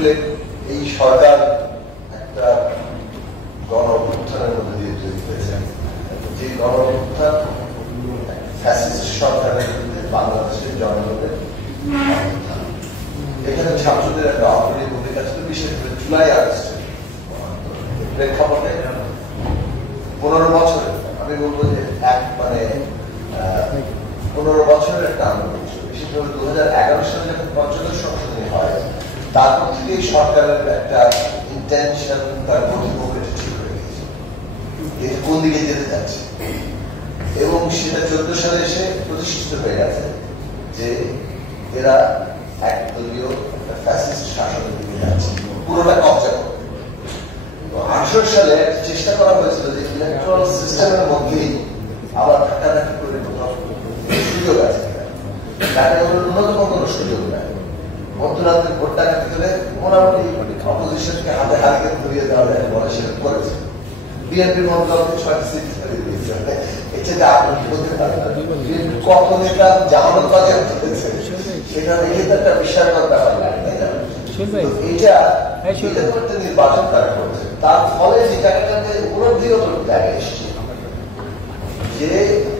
আসলে এই সরকার একটা গণ অভ্যুত্থানের মধ্যে দিয়ে তৈরি হয়েছে, যে গণ অভ্যুত্থান ফ্যাসিস্ট সরকারের বিরুদ্ধে বাংলাদেশের জনগণের। এখানে ছাত্রদের একটা অগ্রণী ভূমিকা ছিল, বিশেষ করে জুলাই আগস্টের প্রেক্ষাপটে 15 বছরের, আমি বলবো যে 15 বছরের একটা আন্দোলন ছিল। বিশেষ করে 2011 সালে যখন পঞ্চদশ সংশোধনী হয়, তারপর থেকে সরকারের একটা ইন্টেনশন, তার গতিপ্রকৃতি ঠিক হয়ে গেছে, কোন দিকে যেতে যাচ্ছে, এবং সেটা 14 সালে এসে প্রতিষ্ঠিত হয়ে গেছে যে এরা একদলীয় একটা ফ্যাসিস্ট শাসনের দিকে যাচ্ছে, পুরোটা কবজা করবে। 18 সালে একটা চেষ্টা করা হয়েছিল যে ইলেকট্রাল সিস্টেমের মধ্যেই আবার ধাক্কাধাক্কি করে কোথাও সুযোগ আছে কিনা, তাকে ন্যূনতম কোনো সুযোগ নেই। মধ্যরাত্রে ভোট ডাকাতি করে মোটামুটি অপোজিশনকে হাতে হাতে ধরিয়ে দেওয়া যায় বলে সেটা করেছে। বিএনপির মন্ত্রণালয়কে 6টি সিট দিয়েছে, এটাতে আপনি বলতে পারেন কত নেতা জামানত বাজার করেছে, সেটা দেখে তো একটা বিস্ময়কর ব্যাপার লাগে, তাই না? এইটা করতে নির্বাচন তারা করছে, তার ফলে যে জায়গাটাতে উপলব্ধিগত জায়গায় এসছে যে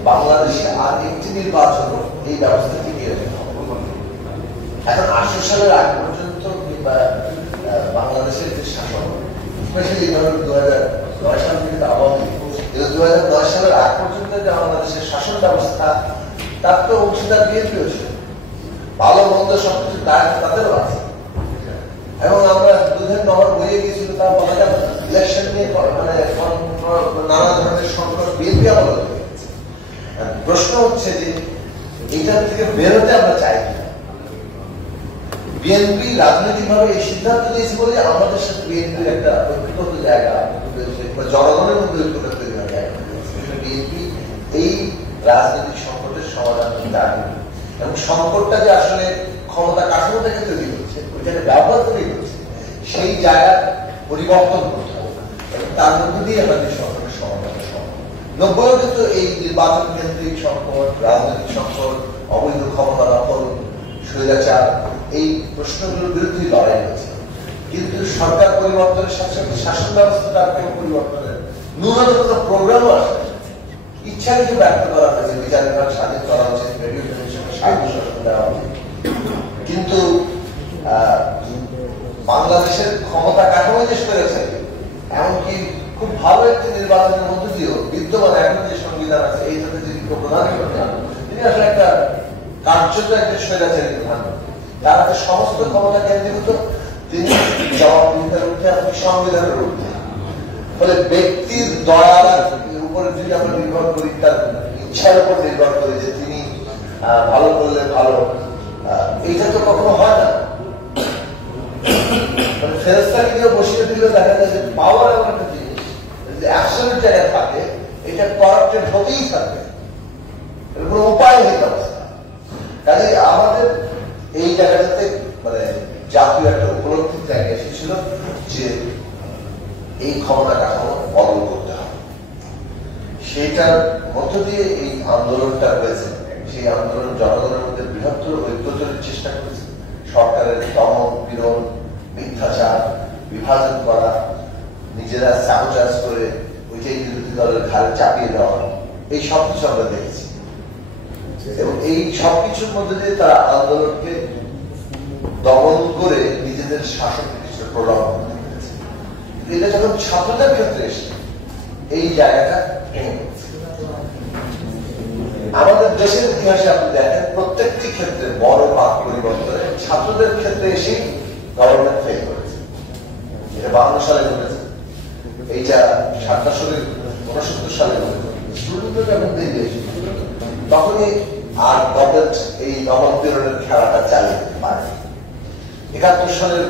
বাংলাদেশে আর একটি নির্বাচন এই ব্যবস্থা থেকে এখন 18 সালের আগ পর্যন্ত কিংবা বাংলাদেশের যে শাসন, স্পেশালি 2009 সাল থেকে আওয়ামী লীগ, 2010 সালের আগ পর্যন্ত যে বাংলাদেশের শাসন ব্যবস্থা, তার তো অংশীদার বিএনপিও ছিল, ভালো মন্দ সবকিছু তাদেরও আছে। এবং আমরা দুধের নহর বইয়ে গিয়েছিল, তা বলা যাবে ইলেকশন নিয়ে মানে নানা ধরনের সংকট বিএনপি আমল হয়ে গেছে। প্রশ্ন হচ্ছে যে এইটার থেকে বেরোতে আমরা চাই কিনা। বিএনপি রাজনৈতিকভাবে এই সিদ্ধান্ত নিয়েছে বলে আমাদের সাথে বিএনপির একটা ঐক্যগত জায়গা, জনগণের মধ্যে ঐক্যতা তৈরি হওয়ার জায়গা। বিএনপি এই রাজনৈতিক সংকটের সমাধান জানে, এবং সংকটটা যে আসলে ক্ষমতা কাঠামো থেকে তৈরি হচ্ছে, ওইটাকে ব্যবহার করেই হচ্ছে, সেই জায়গা পরিবর্তন করতে হবে, এবং তার মধ্যে দিয়ে আমাদের সংকটের সমাধান সম্ভব। 90 কিন্তু এই নির্বাচন কেন্দ্রিক সংকট, রাজনৈতিক সংকট, অবৈধ ক্ষমতা দখল, স্বৈরাচার, এই প্রশ্নগুলোর বিরুদ্ধে লড়াই হয়েছে। কিন্তু সরকার পরিবর্তনের সাথে সাথে শাসন ব্যবস্থাটা পরিবর্তনের ন্যূনতম প্রোগ্রামও আসে, ইচ্ছা কিছু ব্যক্ত করা হয়েছে, বিচার বিভাগ স্বাধীন করা হচ্ছে, রেডিও টেলিভিশনে স্বায়ত্তশাসন দেওয়া হচ্ছে, কিন্তু বাংলাদেশের ক্ষমতা কাঠামো যে করেছে, এমনকি খুব ভালো একটি নির্বাচনের মধ্য দিয়েও বিদ্যমান এখন যে সংবিধান আছে, এই সাথে যিনি প্রধানমন্ত্রী তিনি আসলে একটা কার্যত একটা স্বৈরাচারী প্রধানমন্ত্রী, তার একটা সমস্ত ক্ষমতা কেন্দ্রীভূত, তিনি জবাবদিহিতার ঊর্ধ্বে, আপনি সংবিধানের ঊর্ধ্বে। ফলে ব্যক্তির দয়ার উপরে যদি আমরা নির্ভর করি, তার ইচ্ছার উপর নির্ভর করে যে তিনি ভালো করলে ভালো, এইটা তো কখনো হয় না। ফেরেশতাকে কেউ বসিয়ে দিলে দেখা যায় যে পাওয়ার এমন একটা জিনিস, যদি অ্যাবসলিউট জায়গায় থাকে, এটা করাপ্টেড হতেই থাকবে, কোনো উপায় হইতে অবস্থা। কাজে আমাদের এই জায়গাটাতে মানে জাতীয় একটা উপলব্ধির জায়গা এসেছিল যে এই ক্ষমতা কাঠামো বদল করতে হবে। সেইটার মধ্য দিয়ে এই আন্দোলনটা হয়েছে। সেই আন্দোলন জনগণের মধ্যে বৃহত্তর ঐক্য তৈরির চেষ্টা করেছে, সরকারের দমন পীড়ন, মিথ্যাচার, বিভাজন করা, নিজেরা সাবোটাজ করে ওইটাই বিরোধী দলের ঘাড়ে চাপিয়ে দেওয়া, এই সবকিছু আমরা দেখেছি। এবং এই সবকিছুর মধ্যে দিয়ে তারা আন্দোলনকে দমন করে নিজেদের শাসনকে কিছুটা প্রলম্বন করতে পেরেছে। এটা যখন ছাত্রদের ক্ষেত্রে এসে এই জায়গাটা ভেঙে পড়ছে। আমাদের দেশের ইতিহাসে আপনি দেখেন, প্রত্যেকটি ক্ষেত্রে বড় পাক পরিবর্তনে ছাত্রদের ক্ষেত্রে এসেই গভর্নমেন্ট ফেল করেছে। এটা 52 সালে ঘটেছে, এইটা 69 সালে ঘটেছে। স্টুডেন্টরা যখন বেরিয়ে এসেছে তখনই আর গভর্নমেন্ট এই দমন পীড়নের খেলাটা চালিয়ে যেতে পারে। 71 সালের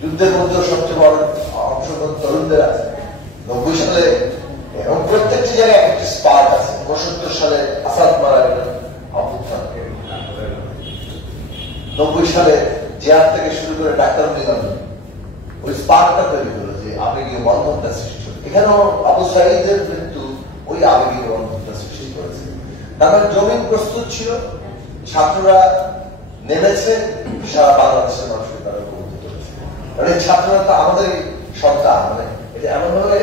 যুদ্ধের মধ্যেও সবচেয়ে বড় অংশগ্রহণ তরুণদের আছে। 90 সালে এবং প্রত্যেকটি জায়গায় একটি স্পার্ক আছে। 69 সালে আসাদ মারা গেল, অভ্যুত্থান। 90 সালে জিয়াদ থেকে শুরু করে ডাক্তার মিলান, ওই স্পার্কটা তৈরি হলো, যে আবেগীয় বন্ধনটা সৃষ্টি হলো। এখানেও আবু সাঈদের মৃত্যু ওই আবেগীয় বন্ধনটা সৃষ্টি করেছে। তারপরে জমিন প্রস্তুত ছিল, ছাত্ররা নেমেছে, সারা বাংলাদেশের মানুষকে তারা উপভোগ করেছে। মানে ছাত্ররা তো আমাদের সন্তান, মানে এটা এমনভাবে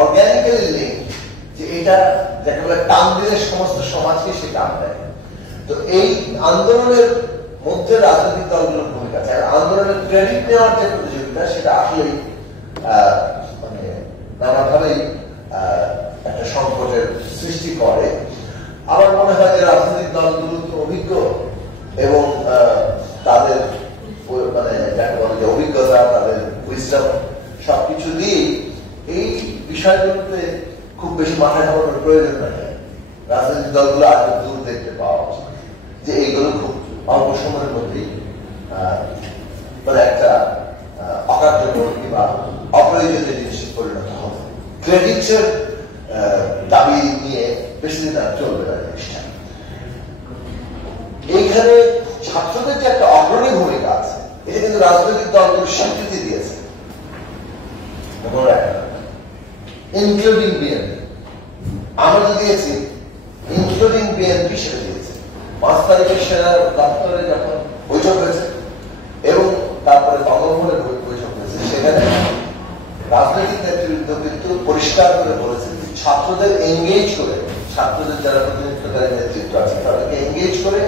অর্গানিক্যালি লিঙ্ক যে এটা যাকে বলে টান দিলে সমস্ত সমাজকে সে টান দেয়। তো এই আন্দোলনের মধ্যে রাজনৈতিক দলগুলোর ভূমিকা আছে। আন্দোলনের ক্রেডিট নেওয়ার যে প্রতিযোগিতা সেটা আসলেই মানে নানাভাবেই একটা সংকটের সৃষ্টি করে। আমার মনে হয় যে রাজনৈতিক দলগুলো তো অভিজ্ঞ এবং তাদের মানে যাকে বলে যে অভিজ্ঞতা, তাদের উইজডম সবকিছু দিয়ে এই বিষয়গুলোতে খুব বেশি মাথায় ঘামানোর প্রয়োজন নাই। রাজনৈতিক দলগুলো আজ দূর দেখতে পাওয়া উচিত যে এইগুলো খুব অল্প সময়ের মধ্যেই মানে একটা অকার্যকর কিংবা অপ্রয়োজনীয় জিনিসে পরিণত হবে। ক্রেডিটের দাবি নিয়ে বেশি দিন আর চলবে না জিনিসটা। এইখানে ছাত্রদের যে একটা অগ্রণী ভূমিকা আছে, এটা কিন্তু রাজনৈতিক দলগুলো স্বীকৃতি দিয়েছে, ইনক্লুডিং বিএনপি। আমরা তো দিয়েছি, ইনক্লুডিং বিএনপি সেটা দিয়েছে। 5 তারিখে সেনা দপ্তরে যখন বৈঠক হয়েছে এবং তারপরে তঙ্গভবনে বৈঠক হয়েছে, সেখানে রাজনৈতিক নেতৃত্ব কিন্তু পরিষ্কার করে বলেছে ছাত্রদের এঙ্গেজ করে, ছাত্রদের যারা প্রতিনিধিত্বকারী নেতৃত্ব আছে তাদেরকে এঙ্গেজ করে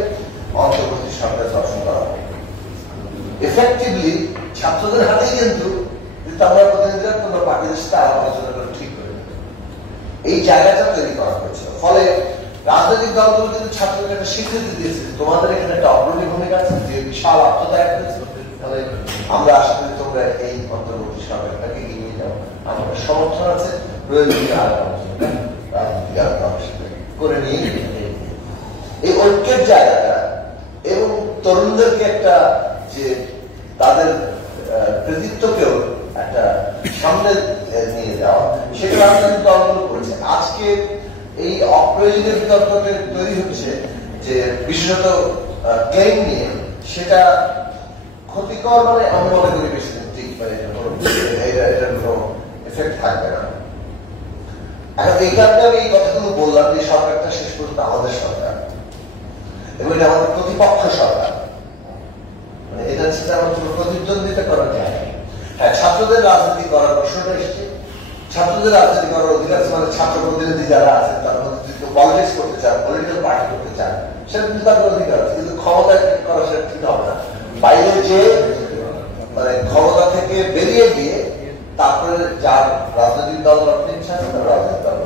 অন্তর্বর্তী সরকার গঠন করা হবে। এফেক্টিভলি ছাত্রদের হাতেই কিন্তু আমরা প্রতিনিধিরা কোনো পার্টিদের সাথে আলাপ আলোচনা করে ঠিক করে এই জায়গাটা তৈরি করা হয়েছিল। ফলে রাজনৈতিক দলগুলো কিন্তু ছাত্রদের একটা স্বীকৃতি দিয়েছে, তোমাদের এখানে একটা অগ্রণী ভূমিকা আছে, যে বিশাল আত্মদায়ক হয়েছে। তাহলে আমরা আশা করি তোমরা এই অন্তর্বর্তী সরকারটাকে এগিয়ে যাও, আমাদের সমর্থন আছে, প্রয়োজনীয় আলাপ আলোচনা করে নিয়ে এই ঐক্যের জায়গাটা এবং তরুণদেরকে একটা যে তাদের কৃতিত্বকেও একটা সামনে নিয়ে যাওয়া, সেটা রাজনৈতিক দলগুলো করেছে। আজকে এই অপ্রয়োজনীয় বিতর্কতে তৈরি হচ্ছে যে বিশেষত ক্লেম নিয়ে, সেটা ক্ষতিকর মানে আমি মনে করি বেশি ঠিক মানে এটার কোনো এফেক্ট থাকবে না। এখন এই কারণে আমি এই কথাগুলো বললাম যে সরকারটা শেষ পর্যন্ত আমাদের সরকার এবং এটা আমাদের প্রতিপক্ষ সরকার, মানে এটা হচ্ছে আমার প্রতিদ্বন্দ্বিতা করার জায়গা। হ্যাঁ, ছাত্রদের রাজনীতি করার প্রশ্নটা এসছে, ছাত্রদের রাজনীতি করার অধিকার মানে ছাত্র প্রতিনিধি যারা আছেন তার মধ্যে যদি পলিটিক্স করতে চান, পলিটিক্যাল পার্টি করতে চান, সেটা কিন্তু তাদের অধিকার আছে, কিন্তু ক্ষমতা করা সেটা ঠিক হবে না। বাইরে যে মানে ক্ষমতা থেকে বেরিয়ে গিয়ে তারপরে যার রাজনৈতিক দল গঠন ইচ্ছা আছে তার রাজনৈতিক দল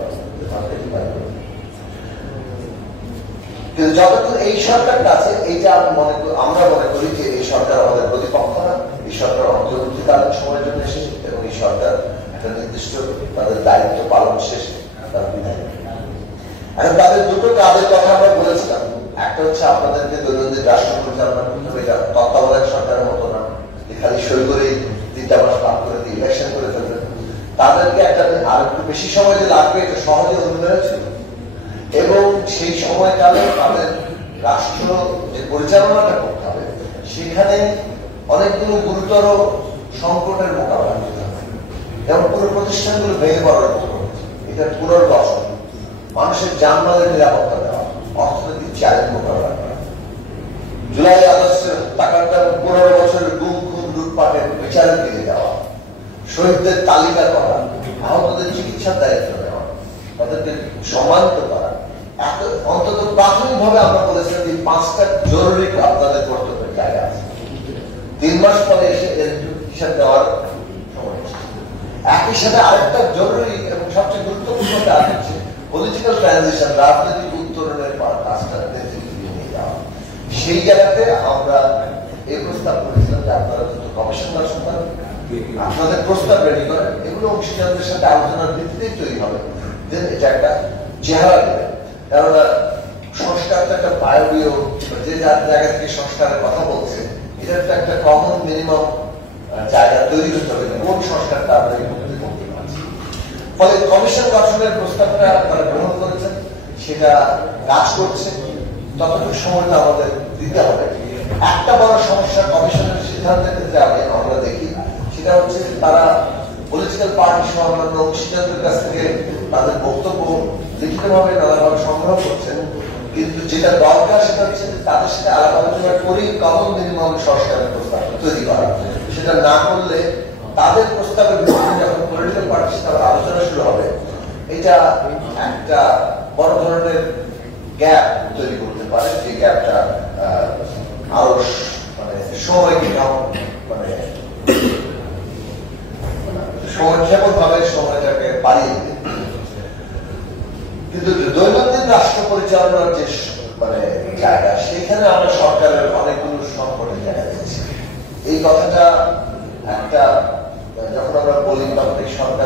কিন্তু যতক্ষণ এই সরকারটা আছে, এইটা আমরা মনে করি যে এই সরকার আমাদের প্রতিপক্ষ না, এই সরকার অন্তর্বর্তীকালীন সময়ের জন্য এসেছে এবং এই সরকার একটা নির্দিষ্ট তাদের দায়িত্ব পালন শেষে তারা বিদায় নেবে। এখন তাদের দুটো কাজের কথা আমরা বলেছিলাম, একটা হচ্ছে আপনাদেরকে দৈনন্দিন রাষ্ট্র পরিচালনা করতে হবে, এটা তত্ত্বাবধায়ক সরকারের মতো না যে খালি সই করে 3টা মাস পার করে দিয়ে ইলেকশন করে ফেলবেন। তাদেরকে একটা আর একটু বেশি সময় যে লাগবে এটা সহজে অনুমোদন ছিল এবং সেই সময়কালে তাদের রাষ্ট্র যে পরিচালনাটা করতে হবে সেখানে অনেকগুলো গুরুতর সংকটের মোকাবেলা করতে হবে, যেমন পুরো প্রতিষ্ঠানগুলো ভেঙে পড়ার মতো, এটা পুনর্গঠন, মানুষের জানমালের নিরাপত্তা দেওয়া, অর্থনৈতিক চ্যালেঞ্জ মোকাবেলা করা, জুলাই আগস্টের হত্যাকাণ্ডের 15 বছরের গুম খুন লুটপাটের বিচারের দিকে যাওয়া, শহীদদের তালিকা করা, আহতদের চিকিৎসার দায়িত্ব নেওয়া, তাদেরকে সম্মানিত করা। অন্তত প্রাথমিকভাবে আমরা বলেছিলাম যে 5টা জরুরি আপনাদের কর্তব্যের জায়গা আছে। 3 মাস পরে এসে এর হিসাব দেওয়ার সময়, একই সাথে আরেকটা জরুরি এবং সবচেয়ে গুরুত্বপূর্ণ কাজ হচ্ছে পলিটিক্যাল ট্রানজিশন, রাজনৈতিক উত্তরণের কাজটা নিয়ে যাওয়া। সেই জায়গাতে আমরা এই প্রস্তাব করেছিলাম যে আপনারা যত কমিশন গঠন করেন, আপনাদের প্রস্তাব রেডি করেন, এগুলো অংশীদারদের সাথে আলোচনার ভিত্তিতেই তৈরি হবে, যে এটা একটা চেহারা দেবে। কেননা সংস্কারটা একটা বায়বীয়, যে যার জায়গা থেকে সংস্কারের কথা বলছে, এটার তো একটা কমন মিনিমাম জায়গা তৈরি করতে হবে, কোন সংস্কারটা আমরা করতে পারছি। ফলে কমিশন গঠনের প্রস্তাবটা তারা গ্রহণ করেছেন, সেটা কাজ করছে, ততটুকু সময়টা আমাদের দিতে হবে। একটা বড় সমস্যা কমিশনের সিদ্ধান্তের ক্ষেত্রে আমরা দেখি, সেটা হচ্ছে তারা পলিটিক্যাল পার্টি সহ অন্যান্য অংশীদারদের কাছ থেকে তাদের বক্তব্য লিখিতভাবে নানাভাবে সংগ্রহ করছেন, কিন্তু যেটা দরকার সেটা হচ্ছে তাদের সাথে আলাপ আলোচনা করেই কমন মিনিমাম সংস্কারের প্রস্তাব তৈরি করা। সেটা সেটা না করলে তাদের প্রস্তাবের ভিত্তিতে যখন পলিটিক্যাল পার্টির সাথে আলোচনা শুরু হবে, এটা একটা বড় ধরনের গ্যাপ তৈরি করতে পারে, যে গ্যাপটা আরো মানে সময়কে মানে সংক্ষেপক ভাবে সময়টাকে বাড়িয়ে দিতে। কিন্তু দৈনন্দিন রাষ্ট্র পরিচালনার যে মানে জায়গা, সেখানে আমরা সরকারের অনেকগুলো সংকটের জায়গা দিচ্ছি। এই কথাটা একটা যখন আমরা বলি পাবলিক সরকার